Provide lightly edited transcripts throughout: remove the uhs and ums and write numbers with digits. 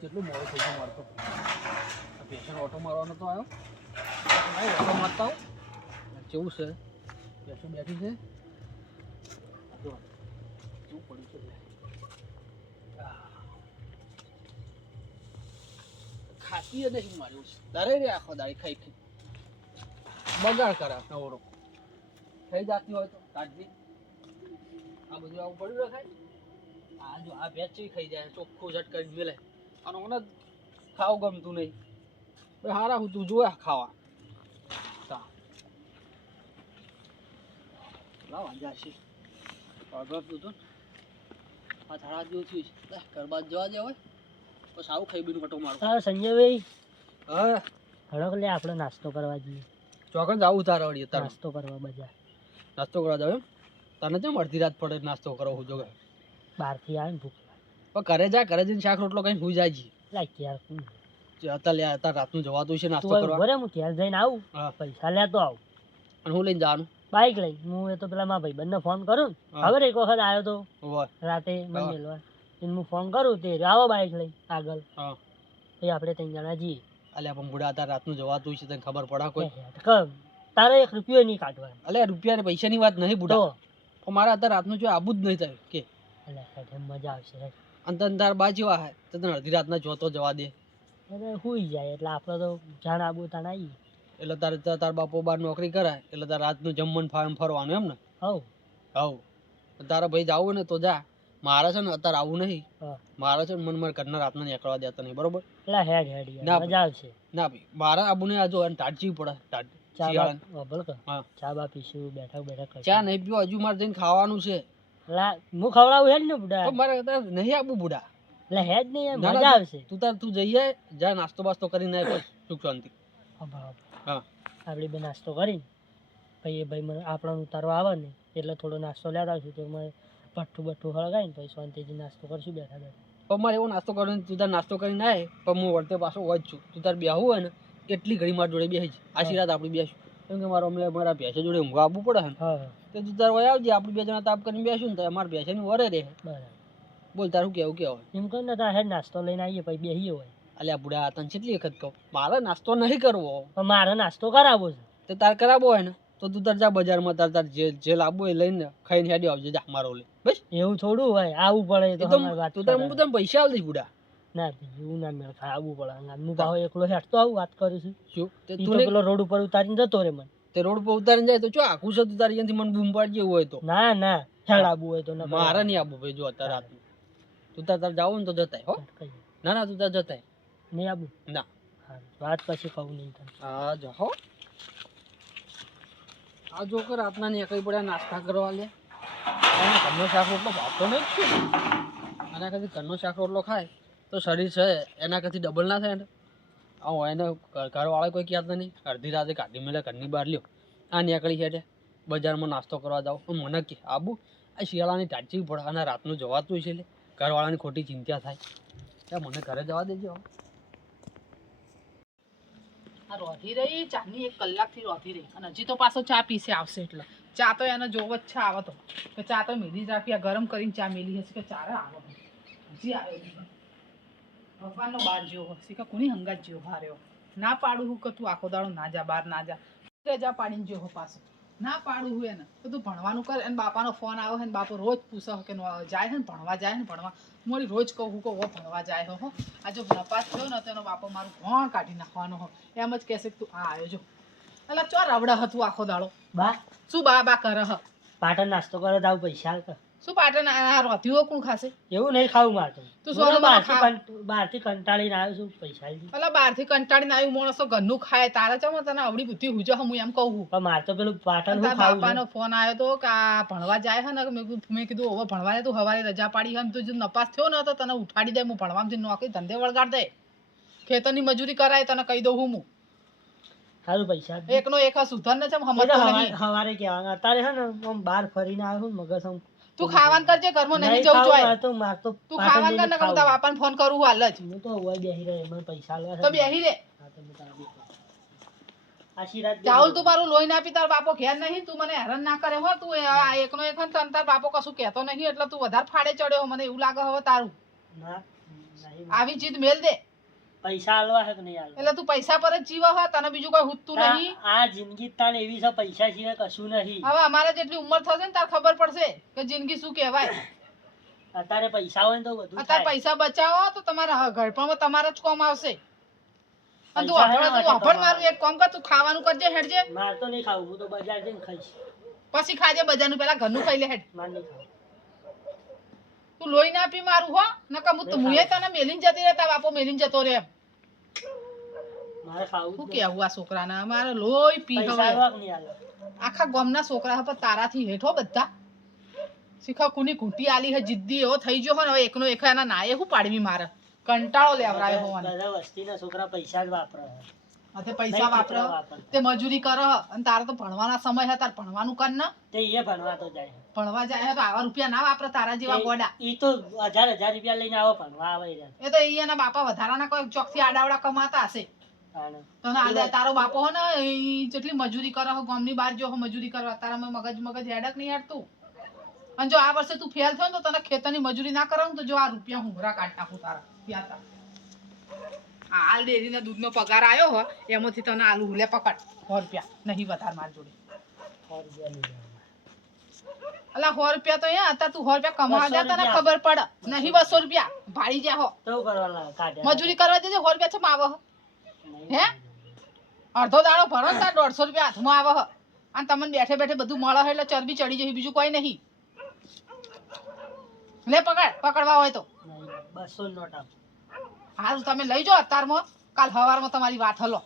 કેટલું મોડું થઈ ગયું મારતો પેશન્ટ ઓટો મારવાનો તો આવ્યો ઓટો મારતા આવું કેવું છે પેશન્ટ બેઠી છે જો શું પડ્યું છે ખાતી નહીં માર્યું છે દરે રે આખો દાડી ખાઈ ખાઈ બગાડ કરે નવરો થઈ જાતી હોય તો કાઢી આ બધું આવું પડ્યું રખાય આ જો આ ભેજ ચી ખાઈ જાય ચોખ્ખું ઝટ કરી મેલે અને મને ખાવું ગમતું નહીં ભાઈ હારા હું તું જોયા ખાવા લાવ જાશી ઓર્ડર તું આ થાળા જેવું થયું છે ગરબા જવા દે હવે બસ આવું ખાઈ બીનું કટો મારું હા સંજયભાઈ હા હળક લે આપણે નાસ્તો કરવા જઈએ ચોકન જાવું તારે વળી તારે નાસ્તો કરવા બજાર નાસ્તો કરવા જાવ એમ તને કેમ અડધી રાત પડે નાસ્તો કરો હું જોગે બહારથી આવે ને ભૂખ પણ ઘરે જઈને શાક રોટલો કઈ સુઈ જાય છે લાગ યાર અત્યારે રાતનું જવાતું છે નાસ્તો તું કરવા બરે હું ત્યાં જઈને આવું હા પૈસા લેતો આવું અને હું લઈને જવાનું બાઈક લઈ હું એ તો પેલા મારા ભાઈબંધને ફોન કરું ખબર એક વખત આવ્યો તો હોય રાતે મને મેળવા એને હું ફોન કરું તે આવો બાઈક લઈ આગળ હા એ આપણે 3 જણા જઈએ અલ્યા પણ બુડા તાર રાતનું જવાતું છે તને ખબર પડે કોઈ તારે 1 રૂપિયો નહીં કાઢવાનો અલ્યા રૂપિયા ને પૈસાની વાત નહીં બુડા પણ મારે અત્યારે રાતનું જો આબુ જ નહીં થાય કે એટલે મજા આવશે અને તને તાર બા જેવા હે તો તને અડધી રાતના જોતો જવા દે અરે હુઈ જાય એટલે આપણે તો જાણ આબુ તાણ આવીએ એટલે તાર બાપો બાર નોકરી કરાય એટલે તાર રાતનું જમવાનું ફાર્મ ફરવાનું એમ ને હવ તારા ભાઈ જાવું ને તો જા મારે છે ને અત્યારે આવું નહીં હા મારે છે ને મને મારા ઘરના રાતના નીકળવા દેતા નહીં બરોબર એટલે હેડ ના મજા આવશે ના ભાઈ મારે આબુ ને આ જો ટાટજી પડે ટાટ હા ચા બા પીશું બેઠા ચા નહીં પીવો હજુ મારે જઈને ખાવાનું છે હું ખવડાવું હેડ ને બુડા તો મારે નહીં આબુ બુડા એટલે હેડ નહીં મજા આવશે તું જઈએ જા નાસ્તો બાસ્તો કરીને સુખ શાંતિ હા આપણે બે નાસ્તો કરીને પછી ભાઈ મને આપણને ઉતારવા આવે ને એટલે થોડો નાસ્તો લેતા આવશું તો મને ભઠ્ઠું હળગાવીને પછી શાંતિથી નાસ્તો કરશું બેઠા પણ મારે એવો નાસ્તો કરીને તું તાર નાસ્તો કરીને આવે પણ હું વળતે પાછો હોય જ છું તું તાર બેહવું હોય ને એટલી ઘડી મારા જોડે બેસી આશી રાત આપણે બેસું કેમ કે મારા ભેંસો જોડે ઊંઘવા આપવું પડે ને તો તું તાર વય આવજે આપણે 2 જણા તાપ કરીને બેસું ને તો અમારા ભેંસોની વરે રહે બરાબર બોલ તારું કેવું કેવું એમ કહું ને તાર હેડ નાસ્તો લઈને આવીએ પછી બેસીએ હોય અલ્યા બુડા તને કેટલી વખત કહું મારે નાસ્તો નહીં કરવો પણ મારે નાસ્તો કરાવવો છે તો તાર કરાવવો હોય ને તો તું તાર જા બજારમાં તાર જે લાવવું હોય લઈને ખાઈને હેડી આવજે જા મારો લે બસ એવું થોડું હોય આવવું પડે તો તું તાર હું તને પૈસા આલ દઈશ બુડા ના એવું ના મેળ ખાય આવવું પડે હું પાછો એકલો હેઠતો આવું વાત કરીશું શું તું પેલો રોડ ઉપર ઉતારીને જતો રે મને તે રોડ પર ઉતારીને જાય તો ચો આખું છે તું તારી અહીંયાથી મને બૂમ પાડી જેવું હોય તો ના હેડ આવવું હોય તો મારે નહીં આવવું ભાઈ જો અત્યારે રાતનું તું તાર જાવ ને તો જતાય હો ના તું તાર જતાય નહીં આવું ના વાત પછી કહું નહીં તને હા જો હો આ જો કે રાતના નીકળી પડ્યા નાસ્તા કરવા લે અને ઘરનો શાક રોટલો ભાવતો નહીં જ છે આના કરતી ઘરનો શાક રોટલો ખાય તો શરીર છે એના કરતી ડબલ ના થાય ને આવું એને ઘરવાળા કોઈ કહેતા નહીં અડધી રાતે કાઢી મેલે ઘરની બહાર લ્યો આ નીકળી છે બજારમાં નાસ્તો કરવા જાઓ મને કે આબુ આ શિયાળાની ટાચી પડે અને રાતનું જવાતું છે એટલે ઘરવાળાની ખોટી ચિંતા થાય ત્યાં મને ઘરે જવા દેજો આ રોધી રહી ચાની 1 કલાકથી રોધી રહી અને હજી તો પાછો ચા પીસે આવશે એટલે ચા તો એને જોવો જ છે આવે તો કે ચા તો મેલી જ રાખી આ ગરમ કરીને ચા મેલી હશે કે ચારે આવે હજી આવ્યો ભગવાનનો બાર જેવો હશે કે કોની હંગાત જેવો હાર્યો ના પાડું હું કે તું આખો દાડો ના જા બહાર ના જા રજા પાડીને જેવો પાછો ના પાડું હું એને તો તું ભણવાનું કર અને બાપાનો ફોન આવે છે ને બાપો રોજ પૂછે કે જાય છે ને ભણવા હું રોજ કહું હું ભણવા જાય હો આ જો નપાસ થયો ને તો એનો બાપો મારું ભણ કાઢી નાખવાનો હો એમ જ કહેશે કે તું આ આવ્યો જો એટલે ચો રવડા હતું આખો દાડો બા શું બા કરે હ પાટણ નાસ્તો કરે તો પૈસા હાલ શું પાટણ આ રોધીઓ કોણ ખાશે એવું નહીં ખાવું મારતું તું સોનું બહારથી કંટાળીને આવ્યો છું પૈસા એટલે બહારથી કંટાળીને આવ્યું માણસો ઘરનું ખાય તારા ચમ તને આવડી બુદ્ધિ હુજો હું એમ કહું પણ મારે તો પેલું પાટણ બાપાનો ફોન આવ્યો તો કે આ ભણવા જાય છે ને મેં કીધું હવે ભણવાને તું હવારે રજા પાડી છે તું જો નપાસ થયો ને તો તને ઉઠાડી દે હું ભણવામાંથી નોકરી ધંધે વળગાડ દે ખેતરની મજૂરી કરાય તને કહી દઉં હું સારું પૈસા એકનો એક સુધર ને છે હવારે કહેવાના અત્યારે છે ને આમ બહાર ફરીને આવ્યો મગજ આમ તું ખાવાનું કરજે ઘરમાં નહીં જવું જોઈએ તું ખાવાનું કર ને કરું તારા બાપાને ફોન કરું હાલ જ હું તો હોય બેહી રહ્યો મને પૈસા લેવા તો બેહી રે આશીર્વાદ ચાવલ તું મારું લોહી ના પી તાર બાપો ઘેર નહીં તું મને હેરાન ના કરે હો તું એકનો એક તન તાર બાપો કશું કહેતો નહીં એટલે તું વધારે ફાડે ચડ્યો મને એવું લાગે હવે તારું ના નહીં આવી જીદ મેલ દે. પૈસા આલવા છે કે નહીં આલવા? એટલે તું પૈસા પર જ જીવો હ, તને બીજું કોઈ હુતું નહીં. આ જિંદગી તાણ એવી છે, પૈસા સિવાય કશું નહીં. હવે અમારે જેટલી ઉંમર થશે ને તાર ખબર પડશે કે જિંદગી શું કહેવાય. અત્યારે પૈસા હોય ને તો બધું અત્યારે થાય. પૈસા બચાવો તો તમારા ઘરપણમાં તમારા જ કોમ આવશે. અને તું પૈસા વાપરે, તું શેના માટે વાપર મારું એક કામ કર, તું ખાવાનું કરજે હેડજે, માર તો નહીં ખાવું, હું તો બજાર જઈને ખાઈશ. પછી ખાજે બજારનું, પેલા ઘરનું ખાઈ લે હેડ. માર નહીં ખાવું. તું લોહી ના પી મારું હો, નકર હું મુએ તને મેલીને જતી રહે, તાર બાપો મેલીને જતો રહે એમ. મારે ખાવું શું જ નહીં. કેવું આ છોકરાને, અમારે લોહી પી પૈસા હવે. આલવા કે નહીં આલવા? આખા ગામના છોકરા પર તારાથી હેઠો બધા શીખા કુની ઘૂંટી આલી હે, જિદ્દી એવો થઈ ગયો હો ને હવે એકનો એક એના નાયે હું પાડવી મારે, કંટાળો લેવરાયો હોવાનો. બધા વસ્તીના છોકરા પૈસા જ વાપરે છે. તે પૈસા વાપરે, તે મજૂરી કરે હ, અને તારે તો ભણવાના સમય હે, તાર ભણવાનું કર ને. તે એ ભણવા તો જાય. ભણવા જાય તો આવા રૂપિયા ના વાપરે તારા જેવા ગોડા. ઈ તો 1000 રૂપિયા લઈને આવો ભણવા આવે યાર. એ તો એના બાપા વધારાના કોઈ ચોકથી આડાવડા કમાતા હશે. તાણે. તને આલે તારો બાપો હો ને ઈ જેટલી મજૂરી કરે હો, ગામની બહાર જો હો મજૂરી કરવા, તારામાં મગજ હેડક નહીં હેડતું. અને જો આ વર્ષે તું ફેલ થયો ને તો તને ખેતરની મજૂરી ના કરાવું તો જો આ રૂપિયા હું ભરા કાઢ નાખું તારા યાદ. આ હાલ ડેરીના દૂધનો પગાર આવ્યો હો એમાંથી તને આલુ લે પકડ 100 રૂપિયા, નહીં વધારે માર જોડે. 100 રૂપિયા લઈ લેવાના. અલા 100 રૂપિયા તો અહીંયા હતા, તું 100 રૂપિયા કમાવા જા, તને ખબર પડે. નહીં 200 રૂપિયા ભાડી જા હો, તો કરવાના કાઢ્યા. મજૂરી કરવા જજે. 100 રૂપિયા ચમ આવે હો? હે અડધો દાડો ભરો ને તાર 150 રૂપિયા હાથમાં આવે હ, અને તમને બેઠે બેઠે બધું મળે એટલે ચરબી ચડી જશે, બીજું કોઈ નહીં. લે પકડ, પકડવા હોય તો 200 નોટ આપ. હાલ તમે લઈ જાઓ અત્યારમાં, કાલ સવારમાં તમારી વાત હલો.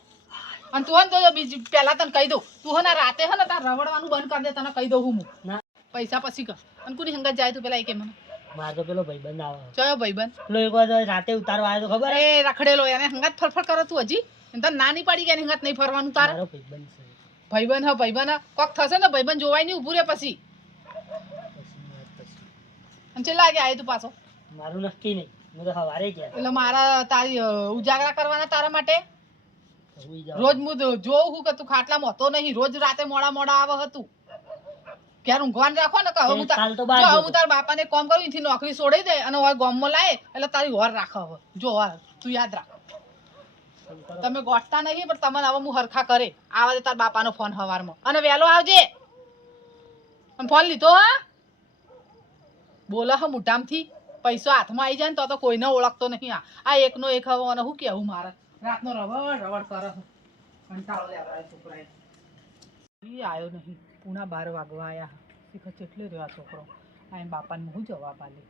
અને તું હે ને તો બીજી પહેલા તને કહી દઉં, તું હે ને રાતે હે ને તાર રવડવાનું બંધ કરી દે, તને કહી દઉં હું. ના પૈસા પછી કર. અને કોની હંગાત જાય તું પેલા એ કે મને માર તો પેલો ભાઈબંધ આવે. ચયો ભાઈબંધ પેલો એક વાર રાતે ઉતારવા આવ્યો તો ખબર? અરે રખડેલો, એને હંગાત ફરફર કરે તું હજી, એને તને ના નહીં પાડી કે એની હંગાત નહીં ફરવાનું તારે. મારો ભાઈબંધ છે. ભાઈબંધ હા ભાઈબંધ, કોક થશે ને ભાઈબંધ જોવાય નહીં, ઊભું રે પછી. અને ચેલા વાગે આવ્યો તું પાછો? મારું નક્કી નહીં, હું તો સવારે ગયા. એટલે મારા તારી ઉજાગરા કરવાના તારા માટે. સુઈ જાવ. રોજ હું જોઉં હું કે તું ખાટલામાં હતો નહીં, રોજ રાતે મોડા મોડા આવે હતું. ઘેર ઊંઘવાનું રાખો ને કે હવે હું કાલ તો બહાર જો હવે ગયો હું તારા બાપાને કોમ કરું, એથી નોકરી છોડી દે અને હવે ગામમાં લાય એટલે તારી હોર રાખે. હવે જો હવે તું યાદ રાખ, તમે ગોઠતા નહીં પણ તમને હવે હું હરખા કરે આવા દે તાર બાપાનો ફોન હવારમાં, અને વહેલો આવજે. ફોન લીધો હા? બોલો હ મુઠામથી, પૈસો હાથમાં આવી જાય ને તો કોઈને ઓળખતો નહીં. આ એકનો એક હવે અને શું કેવું મારે, રાતનો રવડ રવડ કરે કંટાળો લેવડાવે છોકરાએ. ઈ આવ્યો નહીં, પૂણા 12 વાગવા આવ્યા. શીખર ચેટલે રહ્યો આ છોકરો, આ એમ બાપાને હું જવાબ આલે,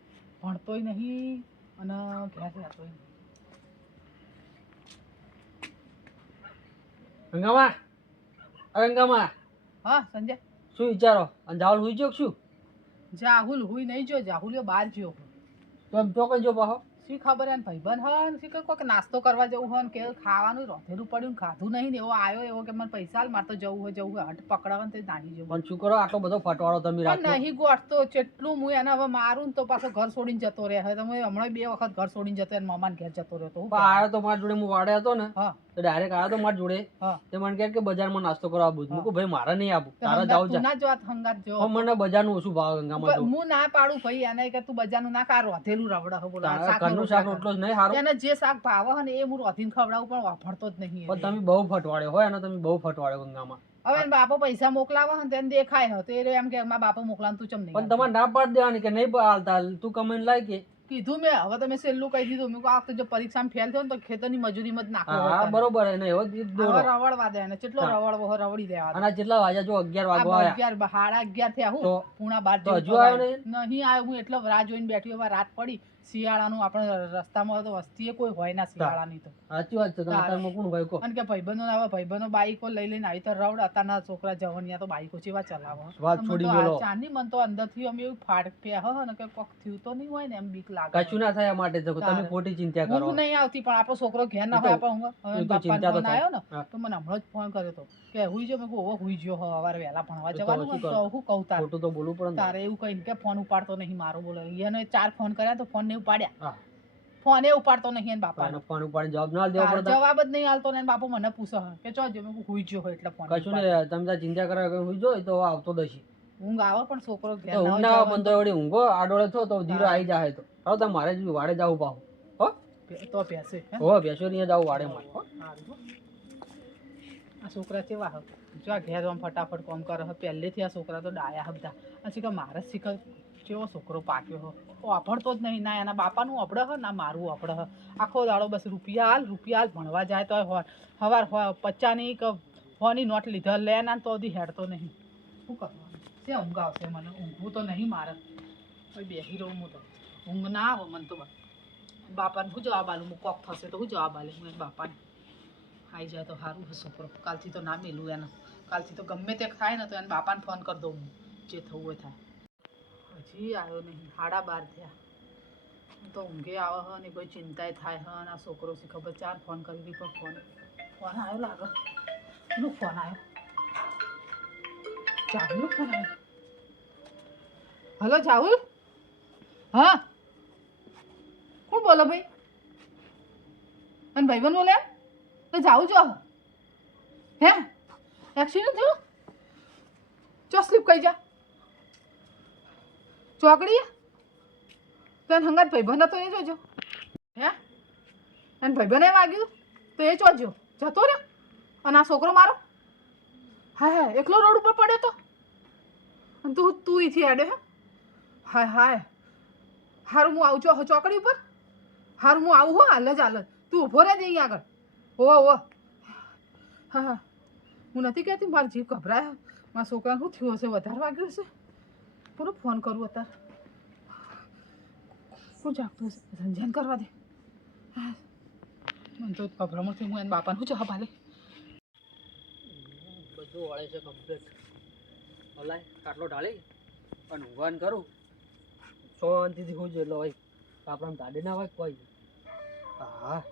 ભણતોય નહીં અને ઘેર રહેતોય નહીં. ગંગામાં, અરે ગંગામાં, હા સંજય, શું વિચારો? અંધાવલ હુઈ ગયો કે શું? જાહુલ હુઈ નહીં જો, જાહુલ્યો બહાર જ્યો. તો એમ તો કઈ જો પાહો શી ખબર એને ભાઈબંધ હન શી કોઈક નાસ્તો કરવા જવું હોય ને કે ખાવાનું રોધેલું પડ્યું ને ખાધું નહીં ને એવો આવ્યો, એવો કે મને પૈસા હાલ, મારે તો જવું હોય હટ પકડાવે ને તે જાણી જવું. પણ શું કરો આટલો બધો ફટવાળો તમે પણ રાખો? નહીં ગોઠતો, જેટલું હું એને હવે મારું ને તો પાછો ઘર છોડીને જતો રહે. હવે તમે હમણાં 2 વખત ઘર છોડીને જતો એને મામાને ઘેર જતો રહ્યો તો હું પણ આવ્યો તો મારા જોડે, હું વાડે હતો ને હા તો ડાયરેક્ટ આવ્યો તો મારા જોડે. હા તે મને કહે કે બજારમાં નાસ્તો કરવા આવું. મેં કહ્યું ભાઈ મારે નહીં આવું, તો તારે હંગાત જાવ તું જા. ના જોત હંગાત જો. પણ મને બજારનું ઓછું ભાવ ગંગામાં જો. હું ના પાડું ભાઈ એને કે તું બજારનું ના કાર રોધેલું રવડા હો બોલો. તારા ઘરનું શાક રોટલો જ નહીં સારું. એને જે શાક ભાવે ને એ હું રોધીને ખવડાવું પણ વાપરતો જ નહીં. પણ તમે બહુ ફટવાડ્યો હોય અને તમે બહુ ફટવાડ્યો ગંગામાં. હવે એને બાપો પૈસા મોકલાવા ને તેને દેખાય હો તો એ એમ કે મારા બાપા મોકલાવ તું ચમ પણ નહીં. તમારે ના પાડી દેવાની કે નહીં હાલતા, તું કમાઈને લાય કે. કીધું મેં, હવે તમે છેલ્લું કહી દીધું. મેં કહ્યું આ વખતે જો પરીક્ષામાં ફેલ થયો ને તો ખેતરની મજૂરીમાં જ નાખો. હા બરોબર એને એવો જ દોરો. હવે રવડવા દે એને, કેટલો રવડવો હોય રવડી દેવા દે. અને આ કેટલા વાગ્યા જો 11 વાગવા આ આવ્યા 11 સાડા 11 થયા હું તો પૂણા 12 તો જેવું હજુ આવ્યો થવાય. નહીં આવ્યો, હું એટલો રાહ જોઈને બેઠી. હવે રાત પડી શિયાળાનું, આપણે રસ્તામાં તો વસ્તીએ કોઈ હોય ના શિયાળાની તો. સાચી વાત છે. તમે અત્યારમાં કોણ ભાઈ કહો? અને કે ભાઈબંધો હવે ભાઈબંધો બાઈકો લઈ લઈને આવી તો રવડ. અત્યારના છોકરા જવનિયા તો બાઈકો ચેવા ચલાવો. વાત છોડી બોલો. ચાંદી મન તો અંદરથી અમે એવું ફાટ પે હ ને કે કોક થયું તો નહીં હોય ને એમ બીક લાગે. કશું ના થાય માટે જ તમે ખોટી ચિંતા કરો. ઊંઘ નહીં આવતી પણ આપણો છોકરો ઘેર ના હોય આપણે ઊંઘ. હવે એ તો બાપાનો ચિંતા તો ફોન થાય. આવ્યો ને હા. તો મને હમણાં જ ફોન કર્યો હતો કે હુઈ જો. મેં કહું હવે હુઈ ગયો સવારે વહેલા ભણવા એ તો જવાનું શું હોય તો હું કહું તારે ખોટું તો બોલવું પડે ને. તારે એવું કહીને કે ફોન ઉપાડતો નહીં મારો. બોલો એને 4 ફોન કર્યા તો ફોન નહીં ઉપાડ્યા. હા. ફોને ઉપાડતો નહીં એને બાપા. એનો ફોન ઉપાડીને જવાબ ના દેવો પડતા. જવાબ જ નહીં આલતો ને એને બાપો મને પૂછે કે ચો જો. મેં કહું હુઈ ગયો હોય એટલે ફોન કશું નહીં, તમે તાર ચિંતા કરે કે હુઈ જો તો આવતો દશી. ઊંઘ આવે પણ છોકરો ઘેર તો ના ઊંઘ હોય ના આવે જવાનું પણ તો એવડી ઊંઘો આડોળે થો તો ધીરો આવી જાય. તો હવે તમારે જ વાડે જવું પાહું. હો તો ભેંસે હે? હો બેસો ને જાવ વાડે માં હો. સારું હો. આ છોકરા કેવા હ જો આ ઘેર આમ ફટાફટ કામ કરે હ પહેલેથી આ છોકરા તો ડાયા હ બધા અને શીખર મારે શીખર કેવો છોકરો પાક્યો હ વાપરતો જ નહીં ના એના બાપાનું વાપડે હ ના મારું વાપડે હ આખો દાડો બસ રૂપિયા હાલ ભણવા જાય તો હવાર 50ની કે 100ની નોટ લીધા લે ના તો હજી હેડતો નહીં શું કરવાનું છે ઊંઘ આવશે મને ઊંઘવું તો નહીં મારે હવે બેસી રહું હું તો ઊંઘ ના આવે મને તો બાપાને શું જવાબ આલું હું કોક થશે તો શું જવાબ આલે હું એના બાપાને આવી જાય તો સારું હશે છોકરો કાલથી તો ના મેલું એને કાલથી તો ગમે તે ખાય ને તો એને બાપાને ફોન કરી દઉં હું જે થવું હોય થાય હજી આવ્યો નહીં 12:30 થયા હું તો ઊંઘે આવે હ ને કોઈ ચિંતાય થાય હ અને આ છોકરો શી ખબર ચાર ફોન કરવી પણ ફોન આવ્યો લાગે એનો ફોન આવ્યો ચાહુલનો ફોન આવ્યો હલો ચાહુલ હા કોણ બોલો ભાઈ અને ભાઈબંધ બોલે તો જાઉં છો હે એક્સિડન્ટ થયું ચો સ્લીપ કઈ જા ચોકડી તો એને હંગાત ભાઈબંધ હતો એ જોજો હે અને ભાઈબંધે વાગ્યું તો એ જોજો જતો રે અને આ છોકરો મારો હા એકલો રોડ ઉપર પડ્યો તો અને તું અહીંથી આડે હે હાય હારું હું આવું છું ચોકડી ઉપર હારું હું આવું હો હાલ જ તું ઊભો રહેજે અહીં આગળ હો હા હું નથી કહેતી મારો જીવ ગભરાય મારા છોકરાને શું થયું હશે વધારે વાગ્યું હશે પૂરો ફોન કરું અત્યારે શું જાગતું હશે રંજન કરવા દે હા મને તો ગભરામણથી હું એના બાપાને શું જવાબ આલે બધું વળે છે કમ્પ્લીટ હલાય કાટલો ઢાળી અને ઊંઘવાન કરું શાંતિથી હું જેટલો હોય આપણા ગાડી ના હોય કોઈ હા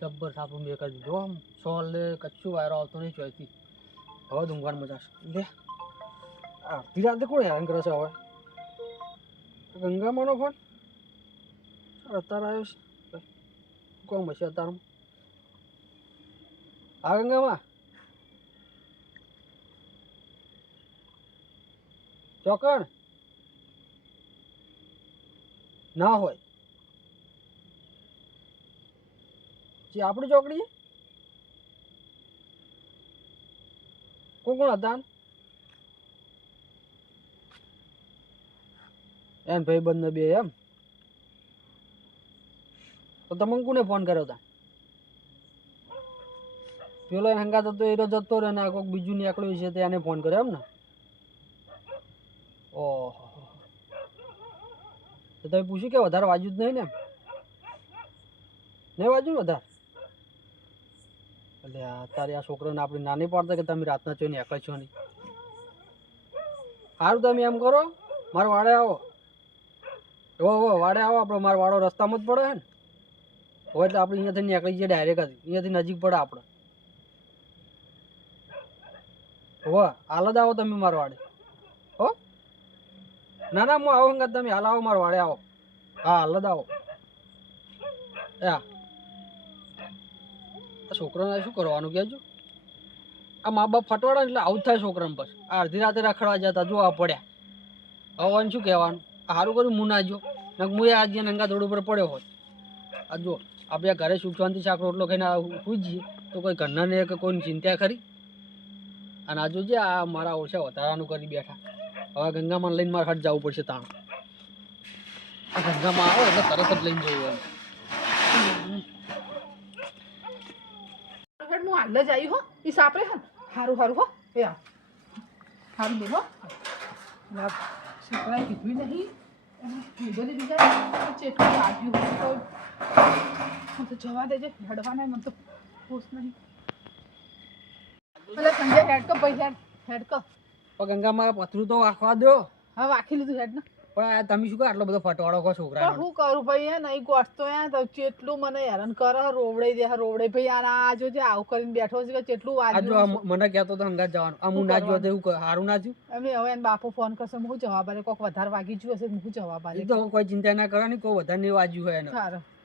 જબ્બર સાપું મેં કરી દીધું આમ સોલે કચ્છું વાયરો આવતો નહીં ચોઈથી હવે ઊંઘવાની મજા છે લે અડધી રાતે કોણ હેરાન કરે છે હવે ગંગામાનો ફોન અત્યારે આવ્યો છે કોણ મશે અત્યારમાં હા ગંગામાં ચોકણ ના હોય જે આપણી ચોકડી કોણ હતા એમ ભાઈ બંધ બે એમ તો તમે કોને ફોન કર્યો હતા પેલો હંગાત હતો એ જતો રહે ને કોઈક બીજું નીકળ્યું છે તેને ફોન કર્યો એમ ને ઓહો તો તમે પૂછ્યું કે વધારે વાજ્યું જ નહીં ને નહીં વાજ્યું ને વધારે એટલે તારે આ છોકરાને આપણે નાની પાડતા કે તમે રાતના ચોઈને એકલા છો નહીં સારું તમે એમ કરો મારા વાડે આવો વાડે આવો આપણે મારો વાડો રસ્તામાં જ પડે છે ને હોય એટલે આપણે અહીંયાથી નીકળી જઈએ ડાયરેક્ટ જ અહીંયાથી નજીક પડે આપણે હાલ જ આવો તમે મારા વાડે હો ના ના હું આવો હંગાત તમે હાલ આવો મારા વાડે આવો હા હાલ જ આવો છોકરાને શું કરવાનું કહેજો આ મા બાપ ફટવાડે એટલે આવું જ થાય છોકરાને બસ આ અડધી રાતે રખડવા જતા જો આ પડ્યા હવે શું કહેવાનું આ સારું કર્યું હું ના જો ને હું આજે નંગા થોડ ઉપર પડ્યો હોત આ જો આપણે ઘરે સુખ શાંતિ શાક રોટલો ખાઈને સુઈ જઈએ તો કોઈ ઘરના ને કે કોઈની ચિંતા ખરી અને આ જોજે આ મારા ઓછા વધારાનું કરી બેઠા હવે ગંગામાં લઈને મારે હટ જવું પડશે તાણ આ ગંગામાં આવે એટલે તરત જ લઈને જવું એમ હું હાલ જ આવી હો એ સાપરે હે હારું હો એ હારું બે હો છોકરાએ કીધું નહીં બધી બીજા ચેટલું લાગ્યું હોય તો હું તો જવા દેજે હેડવાના મને તો હોશ નહીં એટલે સંજય હેડકો ભાઈ હેડકો ગંગામાં પથરું તો વાખવા દો હા વાખી લીધું હેડ ને પણ તમે શું આટલો બધો ફટવાડો કહો છોકરા શું કરું ભાઈ હે નહીં ગોઠતો તો ચેટલું મને હેરાન કરે રોવડે દે રોવડે ભાઈ આ જોજે આવું કરીને બેઠો છે કે ચેટલું વાગ્યું મને કહેતો તો હંગાત જવાનું આ હું ના જોયો તો એવું સારું ના થયું એમને હવે એને બાપુ ફોન કરશે હું જવાબ આલે કોક વધારે વાગી ગયું હશે હું જવાબ આલે તો કોઈ ચિંતા ના કરવાની કોઈ વધારે નહીં વાગ્યું હોય એને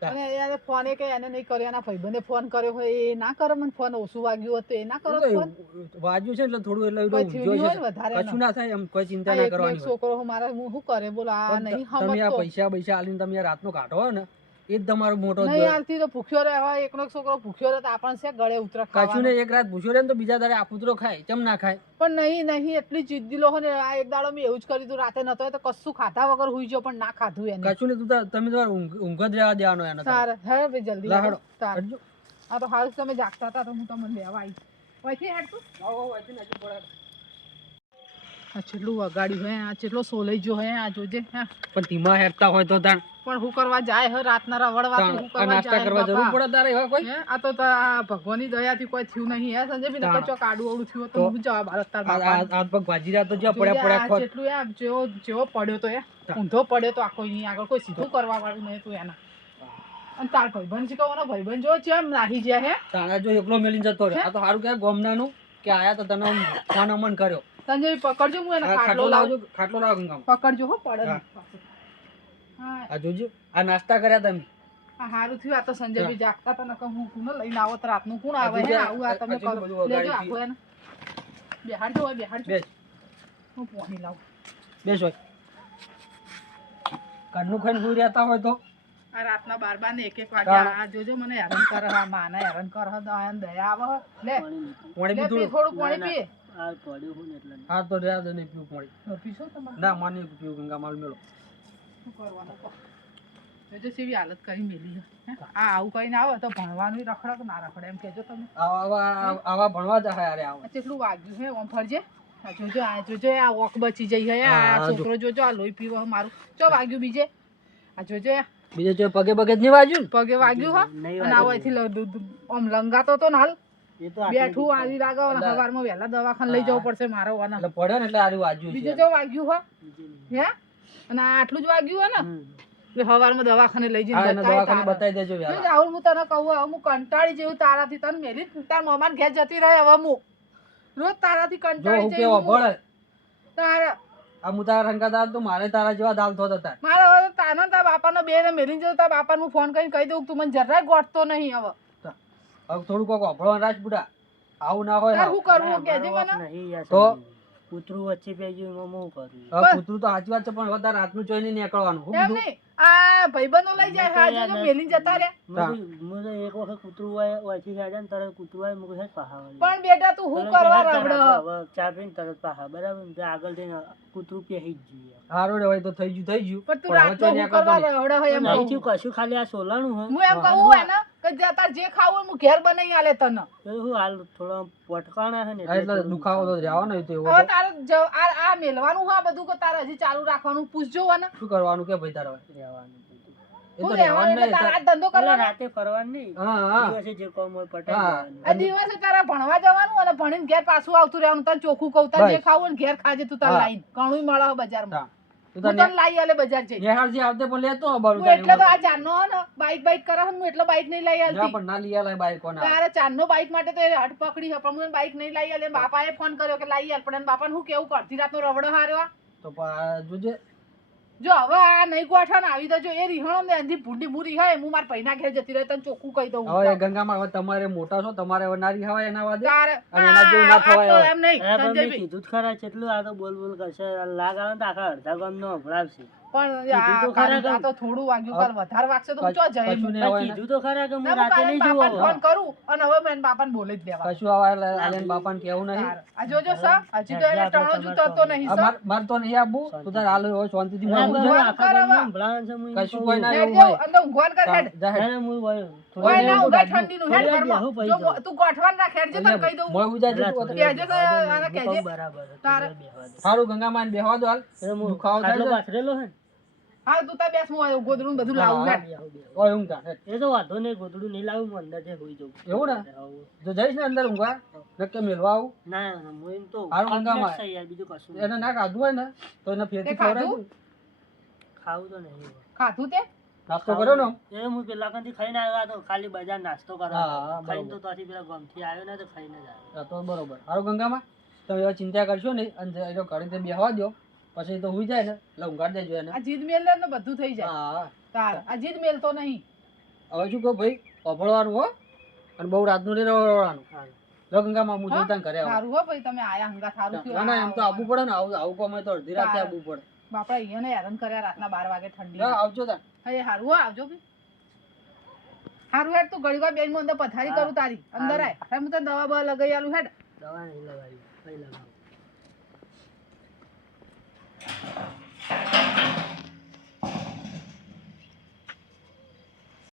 અને એને ફોન એ કે એને નહીં કર્યો, એના ભાઈબંધે ફોન કર્યો હોય એ ના કરે, મને ફોન ઓછું વાગ્યું હતું એ ના કરો ફોન. વાજ્યું છે એટલે થોડું એટલે કોઈ થયું નહીં હોય જોઈ ને વધારે કશું ના થાય એમ કોઈ ચિંતા આ ના એકનો કરવાની એક હોય. છોકરો મારા હું શું કરે બોલો, આ પણ નહીં તમે આ સમજતો. પૈસા આલીને તમે આ રાતનો કાઢો હોય ને એ જ તમારો મોટો નહીં આલતી તો ભૂખ્યો રહે, હવે એકનો એક છોકરો ભૂખ્યો રહે તો આપણને છે ગળે ઉતરે કશું ખાવાનું. ને એક રાત ભૂસ્યો રહે ને તો બીજા દાડે આ પુત્રો ખાય કેમ ના ખાય? પણ નહીં એટલી જિદ્દીલો હોય ને, આ એક દાડો મેં એવું જ કર્યું હતું, રાતે નતો હોય તો કશું ખાધા વગર હુઈ ગયો પણ ના ખાધું એને. કશું ને તું તમે તમારે ઊંઘ જ રહેવા દેવાનો એનો. સારું હે ભાઈ જલ્દી લા હેડો. હેડો. સારું. હટજો. આ તો હાલ તમે જાગતા હતા તો હું તમને લેવા આવી. વહીથી હેડ તું. આ છેલ્લું વગાડ્યું હે, આ છેલ્લો સોલઈ જો હે, આ જોજે હે. પણ ધીમા હેડતા હોય તો તાણ પણ હું કરવા જાય હે રાતના રવડવા આ નાસ્તા કરવા જરૂર પડે તારે એવા કોઈ? હે આ તો આ ભગવાનની દયાથી કોઈ થયું નહીં હે સંજયભાઈ, નકર ચોક આડું અવળું થયું હોત તો હું જવાબ આલત તાર બાપાને. હાથ પગ ભાજી રહ્યા તો જ્યાં પડ્યા પડ્યા ખોટ. જેટલું જેવો પડ્યો તો ઊંધો પડ્યો તો આખો એની આગળ કોઈ સીધું કરવા વાળું નહીં તું એના. અને તાર ભાઈબંધ શીખવાનો ભાઈબંધ જો ચેમ નાહી ગયા હે. તાણા જો એકલો મેલીને જતો રહે. આ તો સારું કે ગોમનાનું કે આયા તો તને ફોન અમન કર્યો. સંજય પકડજો, હું એને આ ખાટલો લાવજો. ખાટલો લાવો ગંગામાં. પકડજો હો પડે નહીં પાછું. હા આ જોજો આ નાસ્તા કર્યા તમે. આ હારું થયું, આ તો સંજયભાઈ જાગતા હતા, નકર હું કોને લઈને આવો તો રાતનું કોણ આવે હજુ હે જે- આવું આ તમે હજુ કરો. બધું વગાડ્યું લેજો છે. આખું એને બેહાડજો હોય બેહાડજો. બેસ હું પોણી લાવું. બેસ હોય કાઢનું ખાઈને સુઈ રહેતા હોય તો આ રાતના 12 ને 1 વાગ્યા આ જોજો મને હેરાન કરે, આ માને હેરાન કરે, દયા આવે હે. લે પાણી લે પી પી, થોડું પાણી પી. આ પડ્યું હું ને એટલે નહીં. હા તો રહ્યા દે નહીં પીવું પાણી. પીશો તમારે ના માની પીવું ગંગા માલ મેળો. શું કરવાનું કહો. જોજો કેવી હાલત કરી મેલી હે. આ આવું કરીને આવે તો ભણવાનું રખડે કે ના રખડે એમ કહેજો તમે. આવા ભણવા જ હા યાર આવા. આ કેટલું વાગ્યું હે ઓમ ફરજે. આ જોજો આ ઓક બચી જઈ હે. આ હા, જો. છોકરો જોજો આ લોહી પીવો હે મારું. ચો વાગ્યું બીજે. આ જોજો આ બીજે જો પગે પગે જ નહીં વાજ્યું ને? પગે વાગ્યું હા. નહીં અને આવો અહીંથી આમ લંગાતો તો ને હાલ એ તો આટલું બેઠું આલી રાગો અને સવારમાં વહેલા દવાખાને લઈ જવું પડશે મારો વાના. એટલે પડ્યો ને એટલે આરું વાજ્યું બીજું છે. જો વાગ્યું હો બીજું નહીં. હે અને આ આટલું જ વાગ્યું હો ને હમ. એટલે સવારમાં દવાખાને લઈ જઈને હા એને બતાય દવાખાને તારે. બતાવી દેજો જો યાર. રાહુલ હું તને કહું હવે હું કંટાળી જેવું તારાથી તને મેલી તાર મમાન ઘેર જતી રહે હવે હું રોજ તારાથી જો કંટાળી હું કેવો જેવું ભળે તારે આ હું તારા રંગાદાર તો મારે તારા જેવા દાલ થતો હતા. મારે હવે તારા તારા બાપાનો બે ને મેલીને જતો તારા બાપાને હું ફોન કરીને કહી દઉં તું મને જરાય ગોઠતો નહીં હવે. હવે થોડું કોક અભળો રાજપુડા આવું ના હોય તાર હાવ. શું કરવું કહેજે મારો મને. વાંક નહીં યાર તો? સંજયભાઈ. કૂતરું વચ્ચે પડી ગયું એમાં હું કરું? હવે કૂતરું તો સાચી વાત છે પણ હવે તારે રાતનું ચોઈને નીકળવાનું. શું એમ કીધું? નહીં આ ભાઈબંધો લઈ જાય હા જોજો મેલીને જતા રહ્યા. હું તો એક વખત કૂતરું વાંચી હેડે ને તરત કૂતરું આવે મૂકું હેડ પાહા વળી. પણ બેટા તું શું કરવા રવડે હવે ચા પીને તરત પાહા બરાબર ને ત્યાં આગળ જઈને કૂતરું પહેરી જ જોઈએ. હારું રે હવે તો થઈ ગયું થઈ ગયું. પણ તું પણ હવે રાતનો ચોઈ શું નીકળતો કરવા નહીં. રવડે હોય એમ નહીં કહું. થયું કશું ખાલી આ સોલાનું હે. હું એમ કહું હે ને કે જે તાર જે ખાવું હોય હું ઘેર બનાવી આલે તને. તો શું હાલ થોડા પટકાણા હે ને હા, એટલે દુખાવો તો રહેવાનો જ તે એવો હવે તો. તારે આ મેલવાનું હા બધું કે તારે હજી ચાલુ રાખવાનું પૂછજો ને. શું કરવાનું કે ભાઈ તારે હવે? રહેવાનું બધું. એ તો હું રહેવાનું રહેવાનું એટલે નહીં. તારે આ ધંધો એટલે કરવાનો. રાતે ફરવાનું નહીં. હા હા દિવસે જે કામ હોય પટાઈ હા. દેવાનું. આ દિવસે તારે ભણવા જવાનું અને ભણીને ઘેર પાછું આવતું રહેવાનું. તને ચોખ્ખું કહું તારે જે બસ. ખાવું હોય ને ઘેર ખાજે તું તારે હા. લાઈને. ઘણું મળે હવે બજારમાં. હા. તું હું તાર તને લાઈ આલે બજાર જઈને. નેહાળજી આવતે પણ લેતો આવવાનું હું એટલે તો તારે. આ ચારનો હે ને બાઈક કરે હે ને હું એટલે બાઈક નહીં લઈ ના આલતી. પણ ના લઈ આલાય બાઈક કોના. તારે ચારનો બાઈક માટે તો એ હટ પકડી છે પણ હું એને બાઈક નહીં લઈ આલે. બાપાએ ફોન કર્યો કે લઈ આલ પણ એના બાપાને હું કેવું કરતી રાતનો રવડો હાર્યો. તો જોજે જો હવે આ નહીં ગોઠવા ને આવી તો જો એ રીહણો ને એની ભૂંડી બુરી હોય હું મારા પૈના ઘેર જતી રહે તને ચોખ્ખું કહી દઉં. હવે એ ગંગામાં હવે તમારે મોટા છો તમારે હવે નારી હવાય એના વાદે. તારે અને એના જેવું ના આ તો થવાય હવે. એમ નહીં હા, પણ મેં સંજયભાઈ. કીધું જ ખરા કેટલું આ તો બોલ બોલ કરશે લાગ આવે ને તો આખા અડધા ગામનો સંભળાવશે. પણ કીધું તો આ ખરા આ તો થોડું વાગ્યું કાલ વધારે વાગશે તો હું ચો જાય કશું એમ. નહીં હોય ને. કીધું તો ખરા કે હું ના, હું રાતે કાલે નહીં બાપાને જોવા ફોન કરું અને હવે મેં બાપાને બોલે જ દેવા. કશું આવા આલે બાપાને કેવું નહીં. તારે. આ જોજો સા હજી તો એને ટણો જૂતો તો નહીં આ સા. માર તો નહીં આપવું તું તાર હાલ હોય શાંતિથી ના, મળવું બરાબર, છે. આખા ગામનો સંભળાવે છે, હું કશું કહું. કોઈ ના એવું હેડ હોય. જાઓ, અંદર ઊંઘવાનું કર હેડ. જા હેડ. ના, હું વયો. ઓય ના થોડી ઊંઘાય વાર ઠંડીનું હેડ થોડી વાર ઘરમાં. બેહું જો પછી તું ગોઠવાન રાખ હેડ જે તને કહી દઉં. મોય ઉજાય પેલા જતું થોડી હતું. કહેજે વાર કે બેહવા દે, આને હું કહેજે. કહું બરાબર, તારે. થોડી વાર બેહવા દે. સારું ગંગામાં બેહવા દો હાલ. એટલે હું દુખાવો થાય ખાટલો છે? પાથરેલો હે ને? હા તું તાર બેસ હું ગોદડું બધું લાવું હા, હેડ. બેહું, બેહું. ઓય ઊંઘ જા, હેડ. એ તો વાંધો નહીં, ગોદડું નહીં લાવું, હું અંદર જઈ હોઈ જાઉં. એવું ને? હોવ. જો જઈશ ને અંદર ઊંઘવા નક્કી મેળવા આવું. ના ના, હું એમ તો હારું ગંગામાં. complex છે યાર, બીજું કશું નહીં. એને ના ખાધું હોય ને તો એને ફેરથી તે ખાધું? ખવડાવજો. ખાવું તો નહીં. ખાધું તે નાસ્તો કર્યો ને? એ હું પેલા કંથી ખાઈને આવ્યો હતો, ખાલી બજાર નાસ્તો હા, કરવા બરાબર. ખાઈને તો ત્યાંથી પેલા ગામથી આવ્યો ને તો ખાઈને જ આવ્યો. હા, તો બરોબર. સારું ગંગામાં તમે હવે ચિંતા કરશો નહીં અને એ જો ઘરે તે બેહવા દો પછી તો હુઈ જાય ને એટલે ઊંઘાડી દેજો એને. આ જીદ મેલ ને બધું થઈ જાય. હા તાર આ જીદ મેલતો નહીં. હવે શું કહું ભાઈ અભળવાનું હો અને બહુ રાતનું નહીં રહેવાનું સારું. લો ગંગામાં હું જોતા ઘરે આવું સારું હો ભાઈ તમે આયા હંગા સારું ના ના એમ તો આવવું પડે ને આવું કોમે તો અડધી રાતે આવવું પડે બાપડા અહીંયા હેરાન કર્યા રાતના 12 વાગે ઠંડી હા આવજો તાર હા એ હારું હો આવજો બી હારું હેડ તું ઘડી વાર બેન અંદર પથારી કરું તારી અંદર આય હવે હું તો દવા બવા લગાઈ આલું હેડ દવા નહીં લગાવી, કઈ લગાવું.